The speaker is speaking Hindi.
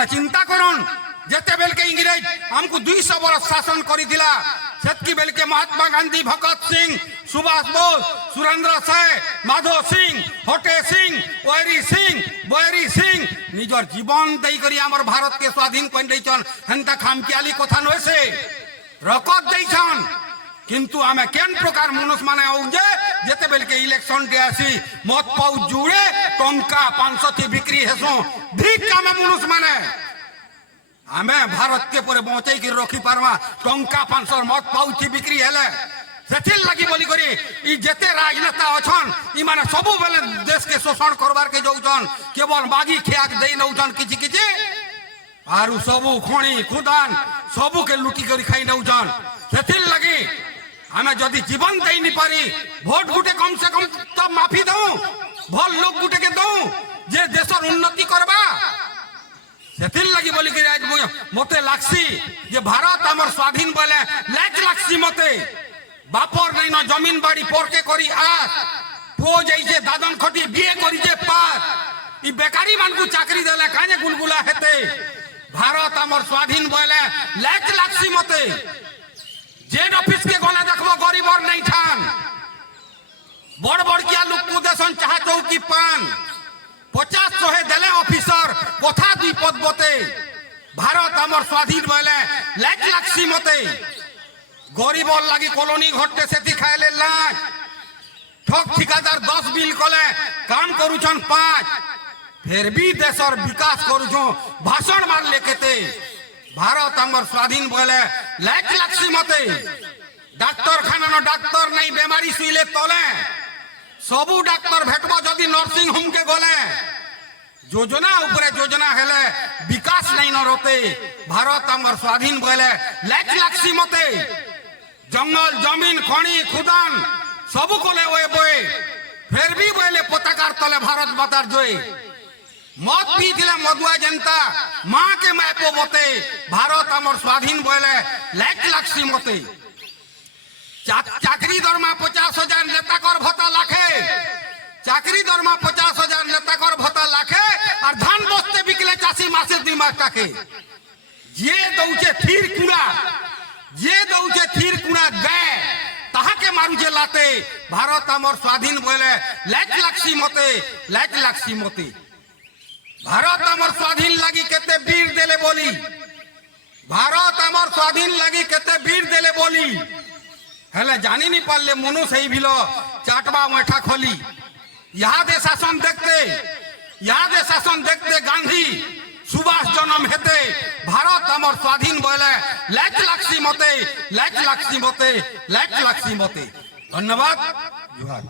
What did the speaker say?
आपने चिंता करन जेते बेल के इंग्रेज हमको 200 वर्ष शासन करी दिला सेतकी बेल के महात्मा गांधी भगत सिंह सुभाष बोस सुरेंद्र साय माधव सिंह हटे सिंह बैरी सिंह निजर जीवन दई करी हमर भारत के स्वाधीन कर दैछन हेंता खामकियाली कथा नय से रकत दैछन किंतु आमे केन प्रकार मनुष्य माने औजे जेते बेल के इलेक्शन डे आसी मत पाउ जुड़े टंका 500 थी बिक्री हेसो धिक आमे मनुष्य माने आमे भारत के पूरे बचाई के रखी पारवा टंका 500 मत पाउ थी बिक्री हेले सेथिल लगी बोली करी ई जेते राजनेता अछन ई माने सबु बेले देश के शोषण करबार के जाउछन केवल बागी खियाक देई नउछन किछि किछि आरु सबु खणी खुदान सबु के लुटी करी खाई नउछन सेथिल लगी हमें जदि जीवन दे नहीं पारी भोट गुटे कम से कम तो माफी दऊ भल लोग गुटे के दऊ जे देशर उन्नति करबा सेथिल लगी बोली कि आज मते लागसी जे भारत हमर स्वाधीन बोले लाख लागसी मते बापर नहीं न जमीन बाड़ी पोरके करी आस पो जाइजे दादन खटी बिए करी जे पास ई बेकारी मान को चाकरी देले काने गुलगुला हेते भारत हमर स्वाधीन बोले लाख लागसी मते जेन ऑफिस के गला देखबो गरीब और नहीं ठान बड़ बड़ किया लोग को देसन चाह चौकी पान 50-100 देले ऑफिसर कथा दुई पद बते भारत हमर स्वाधीन बोले लाख लागसी मते गरीब और लगी कॉलोनी घटते से खाइले लाख ठक ठिकादार 10 बिल कले काम करूछन 5 फिर भी देशर विकास करूछो भाषण मार लेकेते भारत हमर स्वाधीन बोले लाख लागसी मते डाक्टर खाना न डाक्टर नहीं बेमारी सुइले तले सबु डाक्टर भेटबो जदि नर्सिंग होम के गले योजना ऊपर योजना हेले विकास नहीं न रोते भारत हमर स्वाधीन बोले लाख लागसी मते जंगल जमीन खणी खुदान सबु कोले ओए बोए फिर भी बोले पताकार तले भारत मातार जोई मत पी दिले मधुआ जनता माँ के मैपो मते भारत हमर स्वाधीन बोले लाख लागसी मते चाकरी दरमा 50,000 नेता कर भत्ता लाखे चाकरी दरमा 50,000 नेता कर भत्ता लाखे और धान बस्ते बिकले चासी मासे 2 मास टाके जे दउचे थीर कुड़ा गए ताहा के मारू जे लाते भारत हमर स्वाधीन बोले लाख लागसी मते भारत हमर स्वाधीन लगी केते वीर देले बोली भारत हमर स्वाधीन लगी केते वीर देले बोली हेले जानी नहीं पारले मनु सही भिलो चाटबा मैठा खोली यहाँ दे शासन देखते गांधी सुभाष जन्म हेते भारत हमर स्वाधीन बोले लाख लागसी मते धन्यवाद जोहार।